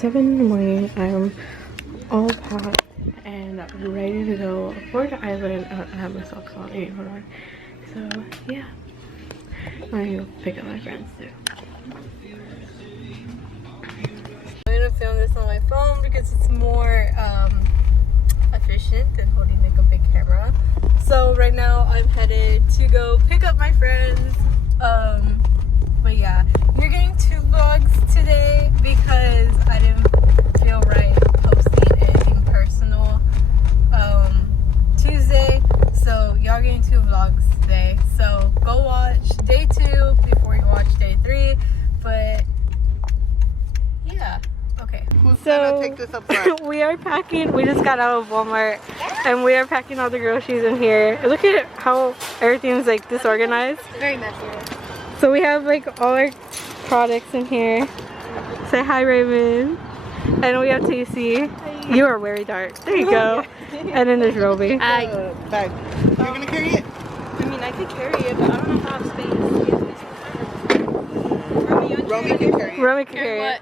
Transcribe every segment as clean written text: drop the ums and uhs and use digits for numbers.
7 in the morning. I'm all packed and ready to go for the island. I have my socks on. Hey, hold on. So yeah, I'm gonna go pick up my friends too. I'm gonna film this on my phone because it's more efficient than holding like a big camera. So right now I'm headed to go pick up my friends. But yeah, you're getting 2 vlogs today because I didn't feel right posting anything personal Tuesday. So y'all getting 2 vlogs today. So go watch day 2 before you watch day 3. But yeah, okay. So take this up front? we are packing. We just got out of Walmart and we are packing all the groceries in here. Look at how everything's like disorganized. Very messy. So we have like all our products in here. Say hi, Raymond. And we have TC. Hi. You are very dark. There you go. And then there's Roby. Bag. You're gonna carry it? I mean, I could carry it, but I don't know how to space. Romy can carry it. Romy can carry it.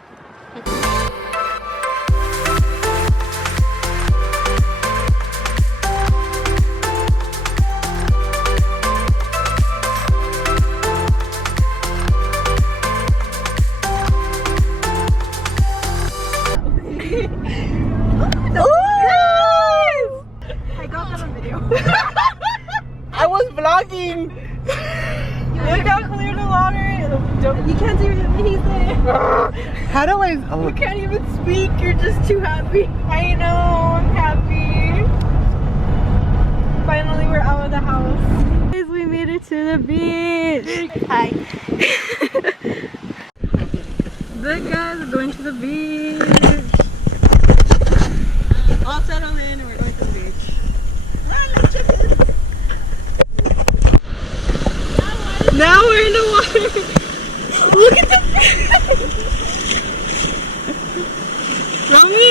I was vlogging. Look how clear the water is. You can't see what he's there. How do I? Oh. You can't even speak. You're just too happy. I know. I'm happy. Finally, we're out of the house. Guys, we made it to the beach. Hi. The guys are going to the beach. All settled in and we're going to the beach. Now we're in the water. Look at the Romy!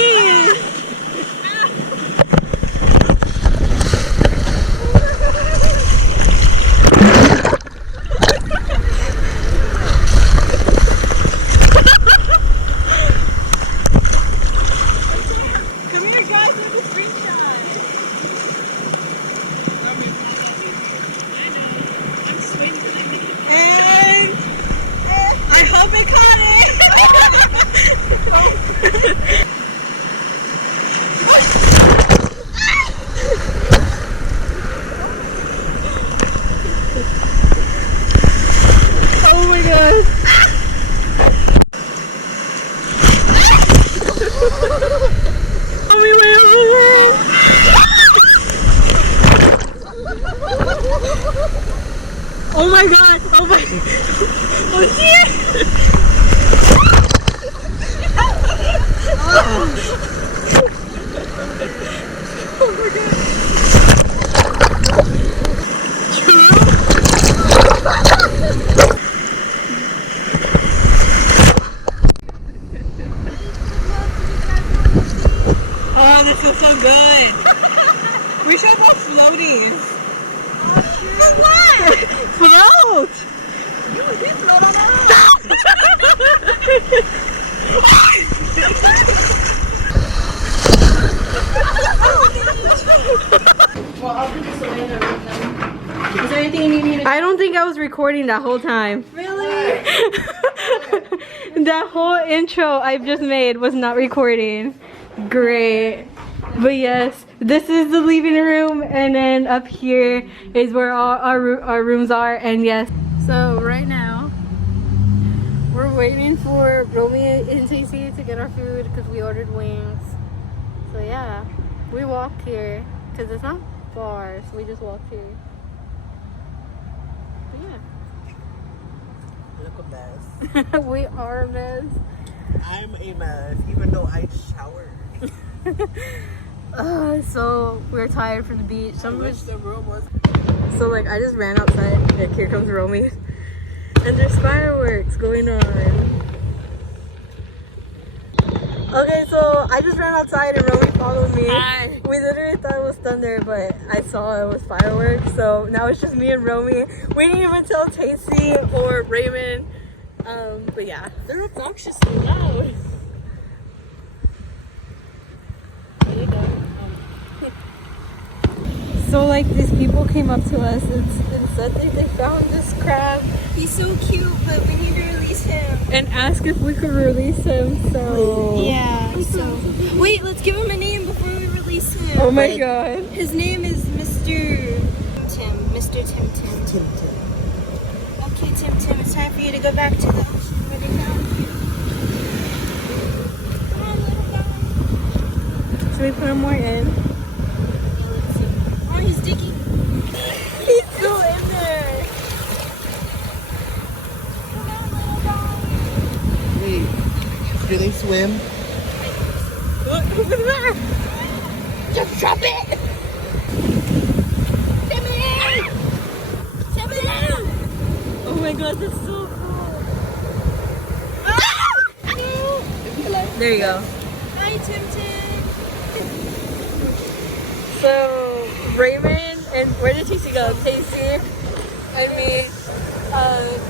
Come here guys, let's do a screenshot. And I hope it caught it! Oh my god! Oh, we went over! Oh my god! Oh my! Oh shit! Oh my god! Oh, this feels so good! We should go floating! For what? Float! You did float on that. Well, I'll do this later. Is there anything you need me to do? I don't think I was recording that whole time. Really? That whole intro I just made was not recording. Great. But yes, this is the living room, and then up here is where all our rooms are. And yes, so right now we're waiting for Romy and TC to get our food because we ordered wings. So yeah, we walked here because it's not far, so we just walked here. But Look a mess. yeah, we are a mess. I'm a mess, even though I showered. So we're tired from the beach. I wish the room was. So like I just ran outside. Like here comes Romy, and there's fireworks going on. Okay, so I just ran outside and Romy followed me. Hi. We literally thought it was thunder, but I saw it was fireworks. So now it's just me and Romy. We didn't even tell Tasty or Raymond. But yeah. They're obnoxiously loud. So like these people came up to us and said they found this crab He's so cute, but we need to release him. and asked if we could release him. So Yeah, so. Wait, let's give him a name before we release him. oh my god. His name is Mr. Tim. Mr. Tim Tim. Tim Tim. Okay, Tim Tim, it's time for you to go back to the ocean where they found you. Come on, little guy. Should we put him more in? Yeah, let's see. Oh, he's digging. He's still in there. Come on, little guy. Wait, do they swim? Look, over there. Just drop it. Timmy! Timmy! Oh my god, that's so cool. Ah! No! There you go. Hi, Tim Tim. So Raymond and where did Casey go? Casey and me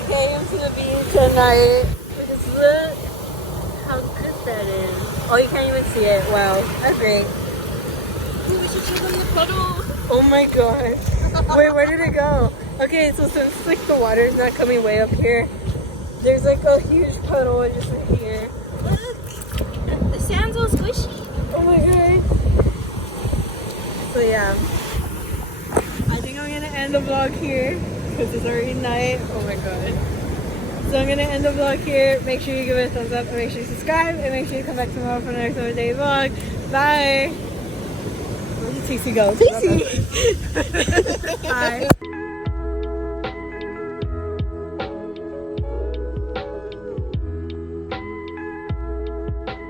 came to the beach tonight. Because look how good that is. Oh, you can't even see it. Wow, that's great. Ooh, we should show them the puddle. Oh my god. Wait, where did it go? Okay, so since like the water's not coming way up here, there's like a huge puddle just right here. Look, the sand's all squishy. Oh my god. So yeah, I think I'm gonna end the vlog here because it's already night. Oh my god. So I'm gonna end the vlog here. Make sure you give it a thumbs up and make sure you subscribe and make sure you come back tomorrow for the next day vlog. Bye. Where did Casey go? Casey!